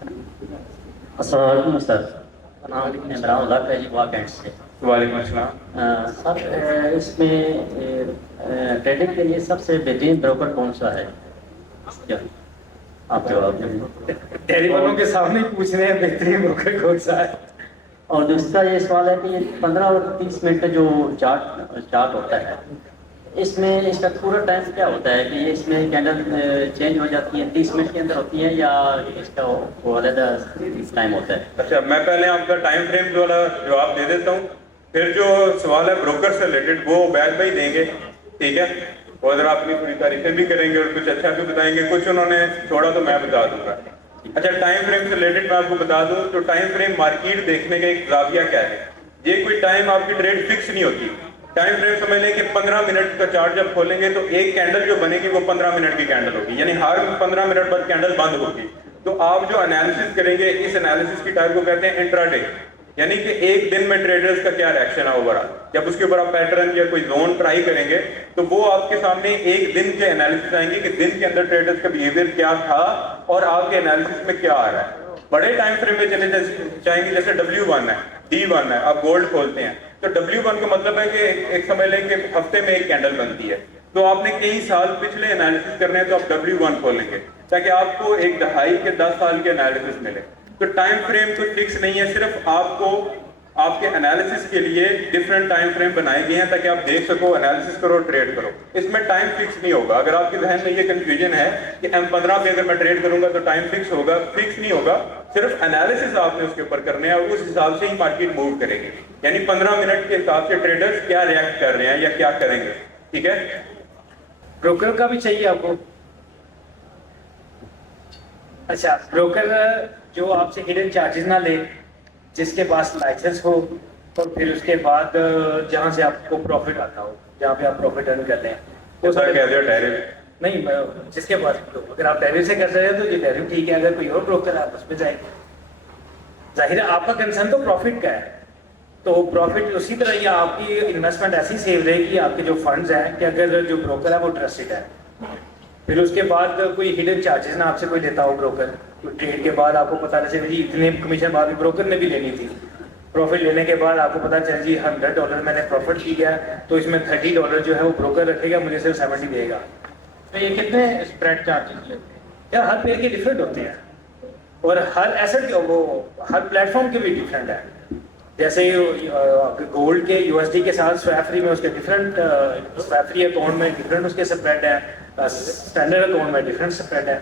السلام علیکم سر، نام عمران اللہ کا جی واقع سے۔ وعلیکم السلام سر اس میں ٹریڈنگ کے لیے سب سے بہترین بروکر کون سا ہے؟ کیا آپ جواب دیں۔ ڈیری والوں کے سامنے ہی پوچھ رہے ہیں بہترین بروکر کون سا ہے۔ اور دوسرا یہ سوال ہے کہ 15 اور 30 منٹ کا جو چارٹ ہوتا ہے، اس میں اس کا پورا ٹائم کیا ہوتا ہے کہ اس میں کینڈل چینج ہو جاتی ہے 30 منٹ کے اندر ہوتی ہے یا اس کا وہ علیحدہ ٹائم ہوتا ہے؟ اچھا، میں پہلے آپ کا ٹائم فریم والا جواب دے دیتا ہوں، پھر جو سوال ہے بروکر سے ریلیٹڈ وہ بیگ بھائی دیں گے، ٹھیک ہے؟ وہ ذرا اپنی پوری تعریفیں بھی کریں گے اور کچھ اچھا بھی بتائیں گے، کچھ انہوں نے چھوڑا تو میں بتا دوں گا۔ اچھا، ٹائم فریم سے ریلیٹڈ میں آپ کو بتا دوں تو ٹائم فریم مارکیٹ دیکھنے کا ایک زاویہ کیا ہے۔ یہ کوئی ٹائم آپ کی ٹریڈ فکس نہیں ہوتی۔ ٹائم فریم سمجھ لیں کہ 15 منٹ کا چارٹ جب کھولیں گے تو ایک کینڈل جو بنے گی وہ 15 منٹ کی کینڈل ہوگی، یعنی ہر 15 منٹ بعد کینڈل بند ہوگی۔ تو آپ جو انالیسس کریں گے اس انالیسس کی ٹائپ کو کہتے ہیں انٹرا ڈے، یعنی کہ ایک دن میں ٹریڈرز کا کیا ریئیکشن ہے اوورآل۔ جب اس کے اوپر آپ پیٹرن یا کوئی زون ٹرائی کریں گے تو وہ آپ کے سامنے ایک دن کے انالیسس آئیں گے کہ دن کے اندر ٹریڈرز کا بیہیویئر کیا تھا اور آپ کے انالیسس میں کیا آ رہا ہے۔ بڑے ٹائم فریم میں چلے جائیں گے، جیسے W1 ہے، D1 ہے، آپ گولڈ کھولتے ہیں تو W1 کا مطلب ہے کہ ایک سمجھ لیں کہ ہفتے میں ایک کینڈل بنتی ہے۔ تو آپ نے کئی سال پچھلے انالیسس کرنے ہیں تو آپ W1 کھولیں گے تاکہ آپ کو ایک دہائی کے 10 سال کے انالیسس ملے۔ تو ٹائم فریم کوئی فکس نہیں ہے، صرف آپ کو آپ کے انالیسس کے لیے ڈفرینٹ ٹائم فریم بنائے گئے ہیں تاکہ آپ دیکھ سکو، انالیسس کرو، ٹریڈ کرو۔ اس میں ٹائم فکس نہیں ہوگا۔ اگر آپ کے ذہن میں یہ کنفیوژن ہے کہ M15 پہ اگر میں ٹریڈ کروں گا تو ٹائم فکس ہوگا، فکس نہیں ہوگا، صرف انالیسس آپ نے اس کے اوپر کرنے ہیں اور اس حساب سے ہی مارکیٹ موو کرے گی، یعنی 15 منٹ کے حساب سے ٹریڈرز کیا ریئیکٹ کر رہے ہیں یا کیا کریں گے، ٹھیک ہے؟ بروکر کا بھی چاہیے آپ کو؟ اچھا، بروکر جو آپ سے ہڈن چارجز نہ لے، جس کے پاس لائسنس ہو اور پھر اس کے بعد جہاں سے آپ کو پروفٹ آتا ہو، جہاں پہ آپ پروفٹ ارن کر لیں۔ نہیں، جس کے پاس اگر آپ ڈیریو سے کر رہے ہیں تو یہ ڈیریو ٹھیک ہے، اگر کوئی اور بروکر ہے آپ اس پہ جائیں گے۔ ظاہر ہے آپ کا کنسرن تو پروفٹ کا ہے، تو پروفٹ اسی طرح ہی آپ کی انویسٹمنٹ ایسی سیو رہے گی، آپ کے جو فنڈز ہیں کہ اگر جو بروکر ہے وہ ٹرسٹڈ ہے، پھر اس کے بعد کوئی ہڈن چارجز نہ آپ سے کوئی لیتا ہو بروکر، ٹریڈ کے بعد آپ کو پتا چلے جی اتنے کمیشن بعد بروکر نے بھی لینی تھی، پروفٹ لینے کے بعد آپ کو پتا چلے جی $100 میں نے پروفٹ کیا ہے تو اس میں $30 جو ہے وہ بروکر رکھے گا، مجھے صرف 70 دے گا۔ تو یہ کتنے اسپریڈ چارجز لیتے ہیں؟ یار ہر پیئر کے ڈفرینٹ ہوتے ہیں اور ہر ایسٹ وہ ہر پلیٹ فارم کے بھی ڈفرینٹ ہے۔ جیسے گولڈ کے USD کے ساتھ سویپ فری میں اس کے ڈفرینٹ، سویپ فری اکاؤنٹ میں ڈفرینٹ اس کے سپریڈ ہے، اسٹینڈرڈ اکاؤنٹ میں ڈفرینٹ سپریڈ ہے۔